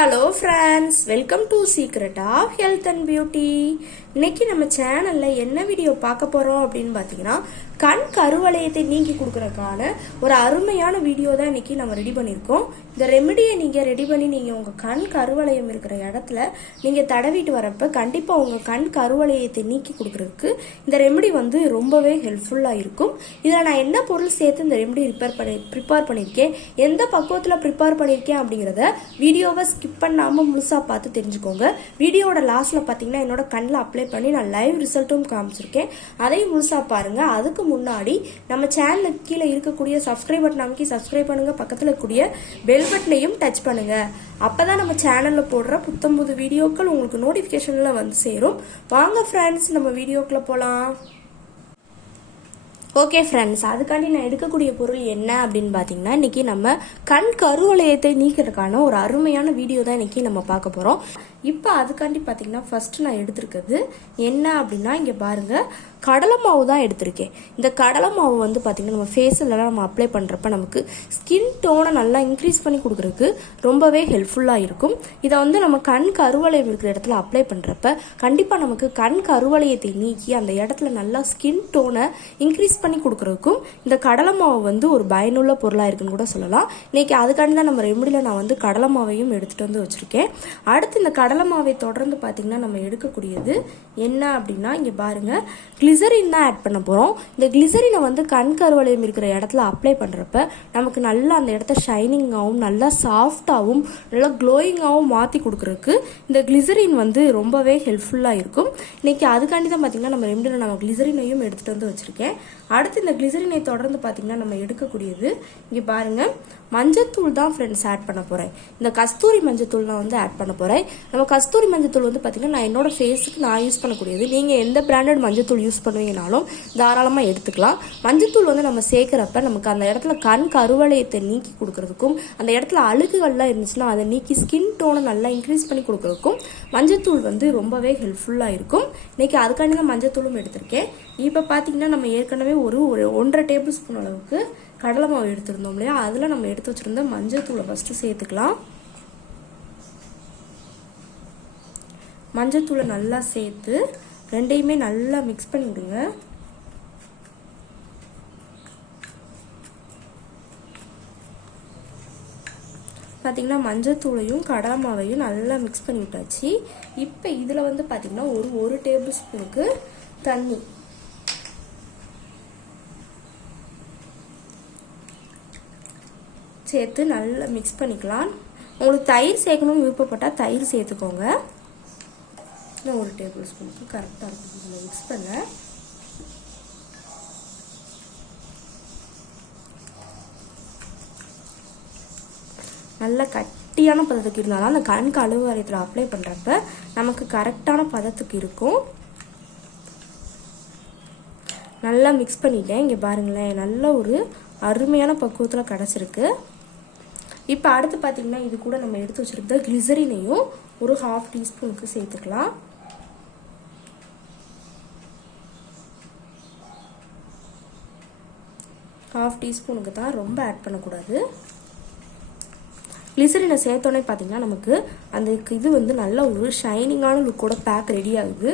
Hello friends, welcome to secret of health and beauty. இன்னைக்கு நம்ம சேனலில் என்ன வீடியோ பார்க்க போகிறோம் அப்படின்னு பார்த்தீங்கன்னா, கண் கருவளையத்தை நீக்கி கொடுக்கறதுக்கான ஒரு அருமையான வீடியோ தான் இன்னைக்கு நம்ம ரெடி பண்ணியிருக்கோம். இந்த ரெமெடியை நீங்கள் ரெடி பண்ணி நீங்கள் உங்கள் கண் கருவளையம் இருக்கிற இடத்துல நீங்கள் தடவிட்டு வரப்போ கண்டிப்பாக உங்கள் கண் கருவளையத்தை நீக்கி கொடுக்கறதுக்கு இந்த ரெமெடி வந்து ரொம்பவே ஹெல்ப்ஃபுல்லாக இருக்கும். இதில் நான் என்ன பொருள் சேர்த்து இந்த ரெமெடி ப்ரிப்பேர் பண்ணியிருக்கேன், எந்த பக்குவத்தில் ப்ரிப்பேர் பண்ணியிருக்கேன் அப்படிங்கிறத வீடியோவை ஸ்கிப் பண்ணாமல் முழுசாக பார்த்து தெரிஞ்சுக்கோங்க. வீடியோட லாஸ்ட்டில் பார்த்தீங்கன்னா என்னோட கண்ணில் அப்ளை பண்ணி நான் லைவ் ரிசல்ட்டும் காமிச்சிருக்கேன், அதையும் முழுசாக பாருங்கள். அதுக்கு முன்னாடி நம்ம சேனலுக்கு கீழே இருக்கக்கூடிய சப்ஸ்கிரைப் பட்டன் அமைக்கி சப்ஸ்கிரைப் பண்ணுங்க, பக்கத்தில் இருக்கக்கூடிய பெல் பட்டனையும் டச் பண்ணுங்க. அப்பதான் நம்ம சேனல்ல போடுற புத்தம்புது வீடியோக்கள் உங்களுக்கு நோட்டிபிகேஷன்ல வந்து சேரும். வாங்க ஃப்ரெண்ட்ஸ், நம்ம வீடியோக்குள்ள போலாம். ஓகே ஃப்ரெண்ட்ஸ், அதுக்காண்டி நான் எடுக்கக்கூடிய பொருள் என்ன அப்படின்னு பார்த்தீங்கன்னா, இன்னைக்கு நம்ம கண் கருவளையத்தை நீக்கிறதுக்கான ஒரு அருமையான வீடியோ தான் இன்னைக்கு நம்ம பார்க்க போகிறோம். இப்போ அதுக்காண்டி பார்த்தீங்கன்னா ஃபர்ஸ்ட் நான் எடுத்திருக்கிறது என்ன அப்படின்னா, இங்கே பாருங்க, கடலை மாவு தான் எடுத்திருக்கேன். இந்த கடலை மாவு வந்து பார்த்தீங்கன்னா நம்ம ஃபேஸிலலாம் நம்ம அப்ளை பண்ணுறப்ப நமக்கு ஸ்கின் டோனை நல்லா இன்க்ரீஸ் பண்ணி கொடுக்குறதுக்கு ரொம்பவே ஹெல்ப்ஃபுல்லாக இருக்கும். இதை வந்து நம்ம கண் கருவளையம் இருக்கிற இடத்துல அப்ளை பண்ணுறப்ப கண்டிப்பாக நமக்கு கண் கருவளையத்தை நீக்கி அந்த இடத்துல நல்லா ஸ்கின் டோனை இன்க்ரீஸ் பண்ணி கொடுக்குறதுக்கும் இந்த கடலை மாவு வந்து ஒரு பயனுள்ள பொருளாக இருக்குன்னு கூட சொல்லலாம். இன்னைக்கு அதுக்காண்டி தான் நம்ம ரெமடியில் நான் வந்து கடலை மாவையும் எடுத்துகிட்டு வந்து வச்சுருக்கேன். அடுத்து இந்த கடலை மாவை தொடர்ந்து பார்த்தீங்கன்னா நம்ம எடுக்கக்கூடியது என்ன அப்படின்னா, இங்கே பாருங்கள், கிளிசரின் தான் ஆட் பண்ண போகிறோம். இந்த கிளிசரினை வந்து கண் கருவளையம் இருக்கிற இடத்துல அப்ளை பண்ணுறப்ப நமக்கு நல்லா அந்த இடத்த ஷைனிங்காகவும் நல்லா சாஃப்டாகவும் நல்லா க்ளோயிங்காகவும் மாற்றி கொடுக்குறதுக்கு இந்த கிளிசரின் வந்து ரொம்பவே ஹெல்ப்ஃபுல்லாக இருக்கும். இன்னைக்கு அதுக்காண்டி தான் பார்த்தீங்கன்னா நம்ம ரெமடியில் நம்ம கிளிசரினையும் எடுத்துகிட்டு வந்து வச்சுருக்கேன். அடுத்து இந்த கிளிசரினை தொடர்ந்து பார்த்தீங்கன்னா நம்ம எடுக்கக்கூடியது இங்கே பாருங்கள், மஞ்சத்தூள் தான் ஃப்ரெண்ட்ஸ் ஆட் பண்ண போகிறேன். இந்த கஸ்தூரி மஞ்சத்தூள் நான் வந்து ஆட் பண்ண போகிறேன். நம்ம கஸ்தூரி மஞ்சத்தூள் வந்து பார்த்தீங்கன்னா நான் என்னோட ஃபேஸுக்கு நான் யூஸ் பண்ணக்கூடியது. நீங்கள் எந்த பிராண்டட் மஞ்சத்தூள் யூஸ் பண்ணுவீங்கனாலும் தாராளமாக எடுத்துக்கலாம். மஞ்சத்தூள் வந்து நம்ம சேர்க்குறப்ப நமக்கு அந்த இடத்துல கண் கருவளையத்தை நீக்கி கொடுக்கறதுக்கும் அந்த இடத்துல அழுகுகள்லாம் இருந்துச்சுன்னா அதை நீக்கி ஸ்கின் டோனை நல்லா இன்க்ரீஸ் பண்ணி கொடுக்கறதுக்கும் மஞ்சத்தூள் வந்து ரொம்பவே ஹெல்ப்ஃபுல்லாக இருக்கும். இன்னைக்கு அதுக்காண்டி தான் மஞ்சத்தூளும் எடுத்திருக்கேன். இப்போ பார்த்தீங்கன்னா நம்ம ஏற்கனவே ஒரு 1.5 டேபிள் ஸ்பூன் அளவுக்கு கடலை மாவு எடுத்திருந்தோம் இல்லையா, அதில் நம்ம எடுத்து வச்சுருந்த மஞ்சத்தூளை ஃபஸ்ட்டு சேர்த்துக்கலாம். மஞ்சத்தூளை நல்லா சேர்த்து ரெண்டையுமே நல்லா மிக்ஸ் பண்ணிவிடுங்க. பார்த்தீங்கன்னா மஞ்சத்தூளையும் கடலை மாவையும் நல்லா மிக்ஸ் பண்ணி விட்டாச்சு. இப்போ இதில் வந்து பார்த்தீங்கன்னா ஒரு டேபிள் ஸ்பூனுக்கு தண்ணி சேர்த்து நல்லா மிக்ஸ் பண்ணிக்கலாம். உங்களுக்கு தயிர் சேர்க்கணும்னு விருப்பப்பட்டால் தயிர் சேர்த்துக்கோங்க. இன்னும் 1 டேபிள் ஸ்பூனுக்கு கரெக்டாக இருக்கும். மிக்ஸ் பண்ண நல்லா கட்டியான பதத்துக்கு இருந்தாலும் அந்த கண் கருவளையத்தில் அப்ளை பண்ணுறப்ப நமக்கு கரெக்டான பதத்துக்கு இருக்கும். நல்லா மிக்ஸ் பண்ணிட்டேன். இங்கே பாருங்களேன், நல்ல ஒரு அருமையான பக்குவத்தில் கிடச்சிருக்கு. இப்போ அடுத்து பார்த்தீங்கன்னா இது கூட நம்ம எடுத்து வச்சுருக்க கிளிசரினையும் ஒரு 1/2 டீஸ்பூனுக்கு சேர்த்துக்கலாம். ½ டீஸ்பூனுக்கு தான், ரொம்ப ஆட் பண்ணக்கூடாது. கிளிசரினை சேர்த்தோன்னே பார்த்தீங்கன்னா நமக்கு அந்த இது வந்து நல்ல ஒரு ஷைனிங்கான லுக்கோட பேக் ரெடி ஆகுது.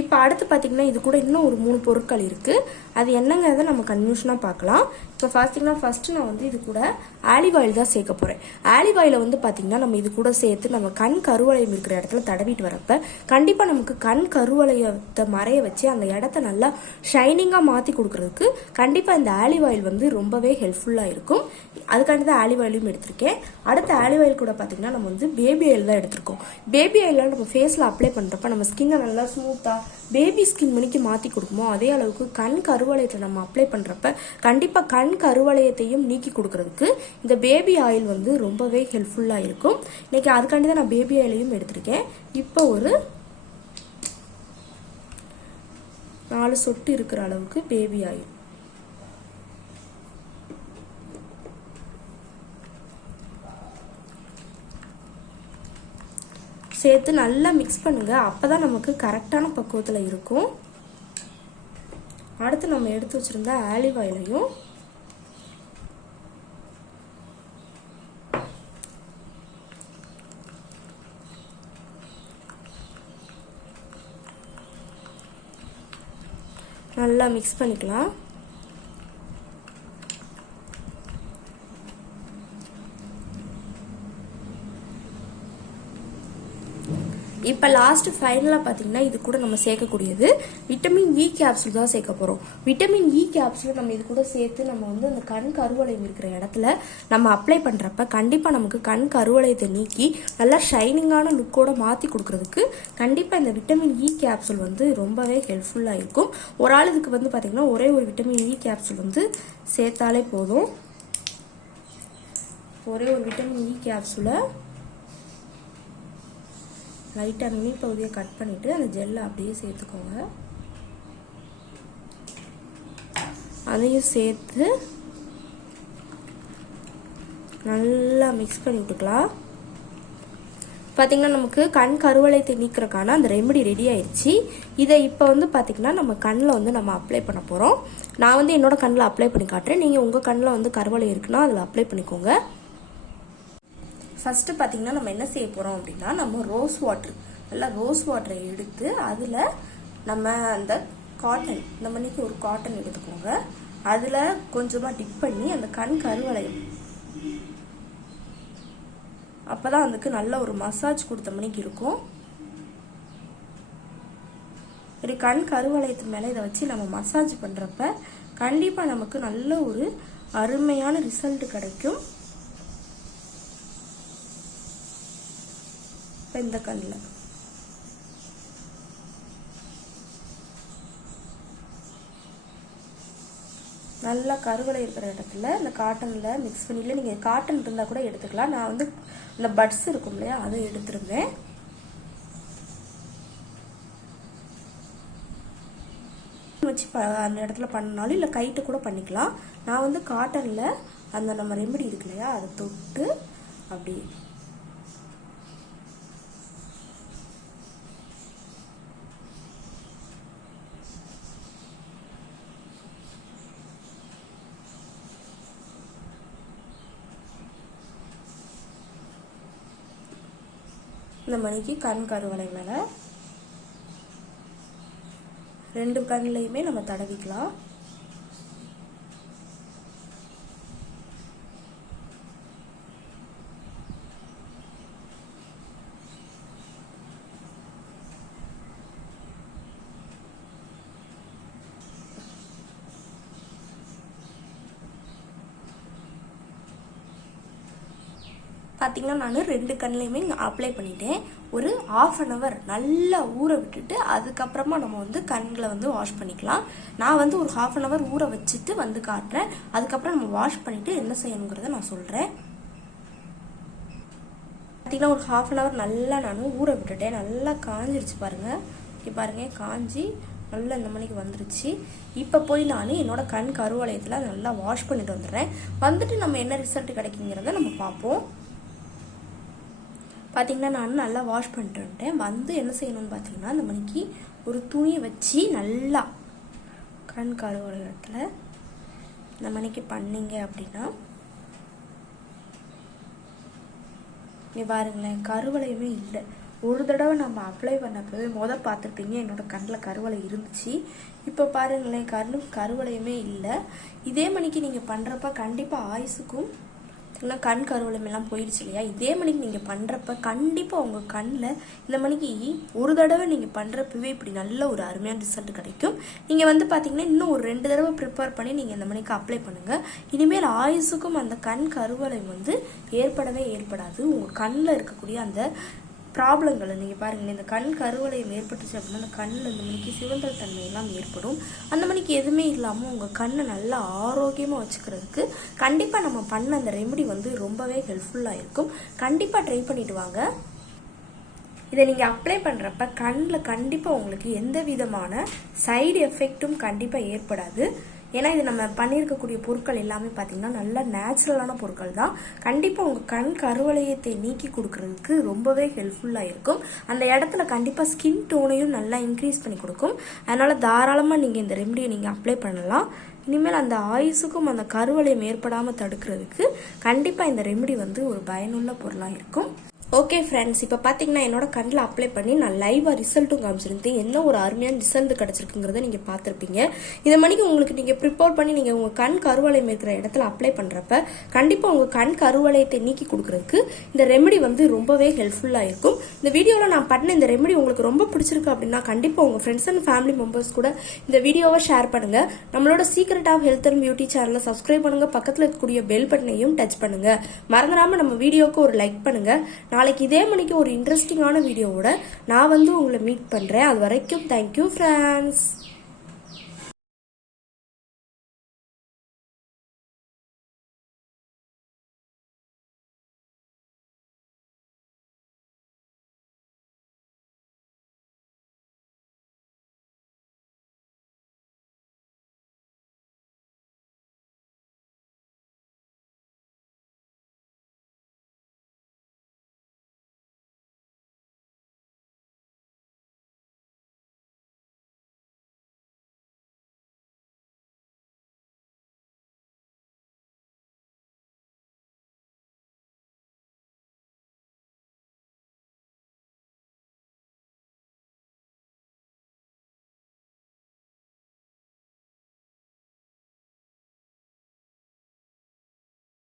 இப்போ அடுத்து பார்த்தீங்கன்னா இது கூட இன்னும் ஒரு 3 பொருட்கள் இருக்குது. அது என்னங்கிறத நம்ம கன்ஃபியூஷனாக பார்க்கலாம். இப்போ பார்த்தீங்கன்னா ஃபஸ்ட்டு நான் வந்து இது கூட ஆலிவ் ஆயில் தான் சேர்க்க போகிறேன். ஆலிவ் ஆயிலை வந்து பார்த்தீங்கன்னா நம்ம இது கூட சேர்த்து நம்ம கண் கருவளையம் இருக்கிற இடத்துல தடவிட்டு வரப்ப கண்டிப்பாக நமக்கு கண் கருவளையத்தை மறைய வச்சு அந்த இடத்த நல்லா ஷைனிங்காக மாற்றி கொடுக்குறதுக்கு கண்டிப்பாக இந்த ஆலிவ் ஆயில் வந்து ரொம்பவே ஹெல்ப்ஃபுல்லாக இருக்கும். அதுக்காண்டி தான் ஆலிவ் ஆயிலும் எடுத்திருக்கேன். அடுத்த ஆலிவ் ஆயில் கூட பார்த்தீங்கன்னா நம்ம வந்து பேபி ஆயில் தான் எடுத்திருக்கோம். பேபி ஆயிலாம் நம்ம ஃபேஸில் அப்ளை பண்ணுறப்ப நம்ம ஸ்கின்னை நல்லா ஸ்மூத்தாக பேபி ஸ்கின் மணிக்கு மாற்றி கொடுக்குமோ அதே அளவுக்கு கண் கருவளையத்தை நம்ம அப்ளை பண்ணுறப்ப கண்டிப்பாக கண் கருவளையத்தையும் நீக்கி கொடுக்கறதுக்கு இந்த பேபி ஆயில் வந்து ரொம்பவே ஹெல்ப்ஃபுல்லாக இருக்கும். இன்னைக்கு அதுக்காண்டி தான் நான் பேபி ஆயிலையும் எடுத்திருக்கேன். இப்போ ஒரு 4 சொட்டு இருக்கிற அளவுக்கு பேபி ஆயில் சேர்த்து நல்லா மிக்ஸ் பண்ணுங்க. அப்பதான் நமக்கு கரெக்டான பக்குவத்தில் இருக்கும். அடுத்து நம்ம எடுத்து வச்சிருந்த ஆலிவ் ஆயிலையும் நல்லா மிக்ஸ் பண்ணிக்கலாம். இப்போ லாஸ்ட் ஃபைனலாக பார்த்தீங்கன்னா இது கூட நம்ம சேர்க்கக்கூடியது விட்டமின் இ கேப்சூல் தான் சேர்க்க போகிறோம். விட்டமின் இ கேப்சூல் நம்ம இது கூட சேர்த்து நம்ம வந்து அந்த கண் கருவளையம் இருக்கிற இடத்துல நம்ம அப்ளை பண்ணுறப்ப கண்டிப்பாக நமக்கு கண் கருவளையத்தை நீக்கி நல்லா ஷைனிங்கான லுக்கோட மாற்றி கொடுக்கறதுக்கு கண்டிப்பாக இந்த விட்டமின் இ கேப்சூல் வந்து ரொம்பவே ஹெல்ப்ஃபுல்லாக இருக்கும். ஒரு ஆள் இதுக்கு வந்து பார்த்தீங்கன்னா ஒரே ஒரு விட்டமின் இ கேப்சூல் வந்து சேர்த்தாலே போதும். ஒரே ஒரு விட்டமின் இ கேப்சூலை லைட்டாக நுனி பகுதியை கட் பண்ணிவிட்டு அந்த ஜெல்லை அப்படியே சேர்த்துக்கோங்க. அதையும் சேர்த்து நல்லா மிக்ஸ் பண்ணி விட்டுக்கலாம். பார்த்திங்கன்னா நமக்கு கண் கருவளையத்தை நீக்கிறதுக்கான அந்த ரெமெடி ரெடி ஆயிடுச்சு. இதை இப்போ வந்து பார்த்திங்கன்னா நம்ம கண்ணில் வந்து நம்ம அப்ளை பண்ண போகிறோம். நான் வந்து என்னோட கண்ணில் அப்ளை பண்ணி காட்டுறேன். நீங்கள் உங்கள் கண்ணில் வந்து கருவளையம் இருக்குன்னா அதில் அப்ளை பண்ணிக்கோங்க. ஃபஸ்ட்டு பார்த்தீங்கன்னா நம்ம என்ன செய்ய போகிறோம் அப்படின்னா, நம்ம ரோஸ் வாட்டர் நல்லா ரோஸ் வாட்டரை எடுத்து அதில் நம்ம அந்த காட்டன் இந்த மணிக்கு ஒரு காட்டன் எடுத்துக்கோங்க. அதில் கொஞ்சமாக டிப் பண்ணி அந்த கண் கருவளையம் அப்போ தான் அதுக்கு நல்ல ஒரு மசாஜ் கொடுத்த மணிக்கு இருக்கும். ஒரு கண் கருவளையத்து மேலே இதை வச்சு நம்ம மசாஜ் பண்ணுறப்ப கண்டிப்பாக நமக்கு நல்ல ஒரு அருமையான ரிசல்ட் கிடைக்கும். இந்த கண்ணில் நல்லா கருவளை இருக்கிற இடத்துல இந்த காட்டனில் மிக்ஸ் பண்ணிடல. நீங்கள் காட்டன் இருந்தால் கூட எடுத்துக்கலாம். நான் வந்து இந்த பட்ஸ் இருக்கும் இல்லையா அதை எடுத்துருந்தேன். வச்சு அந்த இடத்துல பண்ணாலும் இல்லை கைட்டு கூட பண்ணிக்கலாம். நான் வந்து காட்டனில் அந்த நம்ம ரெமெடி இருக்கு இல்லையா அதை தொட்டு அப்படி இந்த மணிக்கு கண் கருவளை மேலே ரெண்டு கண்ணிலையுமே நம்ம தடவிக்கலாம். பார்த்தீங்கன்னா நான் ரெண்டு கண்ணிலையுமே அப்ளை பண்ணிட்டேன். ஒரு 1/2 hour நல்லா ஊற விட்டுட்டு அதுக்கப்புறமா நம்ம வந்து கண்களை வந்து வாஷ் பண்ணிக்கலாம். நான் வந்து ஒரு 1/2 hour ஊற வச்சுட்டு வந்து காட்டுறேன். அதுக்கப்புறம் நம்ம வாஷ் பண்ணிட்டு என்ன செய்யணுங்கிறத நான் சொல்கிறேன். பார்த்தீங்கன்னா ஒரு 1/2 hour நல்லா நான் ஊற விட்டுட்டேன். நல்லா காஞ்சிருச்சு பாருங்கள். இங்கே பாருங்கள் காஞ்சி நல்லா இந்த மணிக்கு வந்துருச்சு. இப்போ போய் நான் என்னோட கண் கருவளையத்தில் நல்லா வாஷ் பண்ணிட்டு வந்துடுறேன். வந்துட்டு நம்ம என்ன ரிசல்ட் கிடைக்குங்கிறத நம்ம பார்ப்போம். பார்த்தீங்கன்னா நான் நல்லா வாஷ் பண்ணிட்டு வந்துட்டேன். வந்து என்ன செய்யணும்னு பார்த்தீங்கன்னா இந்த மணிக்கு ஒரு துணியை வச்சு நல்லா கண் கருவளையத்தில் இந்த மணிக்கு பண்ணிங்க அப்படின்னா நீ பாருங்களேன் கருவளையமே இல்லை. ஒரு தடவை நம்ம அப்ளை பண்ணப்பவே பார்த்துருப்பீங்க என்னோட கண்ணில் கருவளை இருந்துச்சு. இப்போ பாருங்களேன் கருவளையமே இல்லை. இதே மணிக்கு நீங்கள் பண்ணுறப்ப கண்டிப்பாக ஆயுசுக்கும் கண் கருவளையம் எல்லாம் போயிடுச்சு இல்லையா. இதே மணிக்கு நீங்கள் பண்ணுறப்ப கண்டிப்பாக உங்கள் கண்ணில் இந்த மணிக்கு ஒரு தடவை நீங்கள் பண்ணுறப்பவே இப்படி நல்ல ஒரு அருமையான ரிசல்ட் கிடைக்கும். நீங்கள் வந்து பார்த்தீங்கன்னா இன்னும் ஒரு 2 தடவை ப்ரிப்பேர் பண்ணி நீங்கள் இந்த மணிக்கு அப்ளை பண்ணுங்கள். இனிமேல் ஆயுசுக்கும் அந்த கண் கருவளையம் வந்து ஏற்படவே ஏற்படாது. உங்கள் கண்ணில் இருக்கக்கூடிய அந்த ப்ராப்ளங்களை நீங்கள் பாருங்கள். இந்த கண் கருவளையம் ஏற்பட்டுச்சு அப்படின்னா அந்த கண்ணில் இந்த மணிக்கு சிவந்தல் தன்மையெல்லாம் ஏற்படும். அந்த மணிக்கு எதுவுமே இல்லாமல் உங்கள் கண்ணை நல்லா ஆரோக்கியமாக வச்சுக்கிறதுக்கு கண்டிப்பாக நம்ம பண்ண அந்த ரெமெடி வந்து ரொம்பவே ஹெல்ப்ஃபுல்லாக இருக்கும். கண்டிப்பாக ட்ரை பண்ணிட்டு வாங்க. இதை நீங்கள் அப்ளை பண்ணுறப்ப கண்ணில் கண்டிப்பாக உங்களுக்கு எந்த விதமான சைடு எஃபெக்ட்டும் கண்டிப்பாக ஏற்படாது. ஏன்னா இது நம்ம பண்ணியிருக்கக்கூடிய பொருட்கள் எல்லாமே பார்த்தீங்கன்னா நல்ல நேச்சுரலான பொருட்கள் தான். கண்டிப்பாக உங்கள் கண் கருவளையத்தை நீக்கி கொடுக்கறதுக்கு ரொம்பவே ஹெல்ப்ஃபுல்லாக இருக்கும். அந்த இடத்துல கண்டிப்பாக ஸ்கின் டோனையும் நல்லா இன்க்ரீஸ் பண்ணி கொடுக்கும். அதனால் தாராளமாக நீங்கள் இந்த ரெமெடியை நீங்கள் அப்ளை பண்ணலாம். இனிமேல் அந்த ஆயுசுக்கும் அந்த கருவளையம் ஏற்படாமல் தடுக்கிறதுக்கு கண்டிப்பாக இந்த ரெமெடி வந்து ஒரு பயனுள்ள பொருளாக இருக்கும். ஓகே ஃப்ரெண்ட்ஸ், இப்போ பார்த்தீங்கன்னா என்னோட கண்ணில் அப்ளை பண்ணி நான் லைவாக ரிசல்ட்டும் காமிச்சிருந்தேன். என்ன ஒரு அருமையான ரிசல்ட் கிடச்சிருக்குங்கிறத நீங்கள் பார்த்துருப்பீங்க. இதை மணிக்கு உங்களுக்கு நீங்கள் ப்ரிப்பேர் பண்ணி நீங்கள் உங்கள் கண் கருவளையம் இருக்கிற இடத்துல அப்ளை பண்ணுறப்ப கண்டிப்பாக உங்கள் கண் கருவளையத்தை நீக்கி கொடுக்குறதுக்கு இந்த ரெமெடி வந்து ரொம்பவே ஹெல்ப்ஃபுல்லாக இருக்கும். இந்த வீடியோவில் நான் பண்ண இந்த ரெமெடி உங்களுக்கு ரொம்ப பிடிச்சிருக்கு அப்படின்னா கண்டிப்பாக உங்கள் ஃப்ரெண்ட்ஸ் அண்ட் ஃபேமிலி மெம்பர்ஸ் கூட இந்த வீடியோவை ஷேர் பண்ணுங்கள். நம்மளோட secret of health and beauty சேனலை சப்ஸ்கிரைப் பண்ணுங்கள். பக்கத்தில் இருக்கக்கூடிய பெல் பட்டனையும் டச் பண்ணுங்கள். மறந்துடாமல் நம்ம வீடியோவுக்கு ஒரு லைக் பண்ணுங்கள். நாளைக்கு இதே மணிக்கு ஒரு இன்ட்ரெஸ்டிங்கான வீடியோவோட நான் வந்து உங்களை மீட் பண்ணுறேன். அது வரைக்கும் தேங்க்யூ ஃப்ரெண்ட்ஸ்.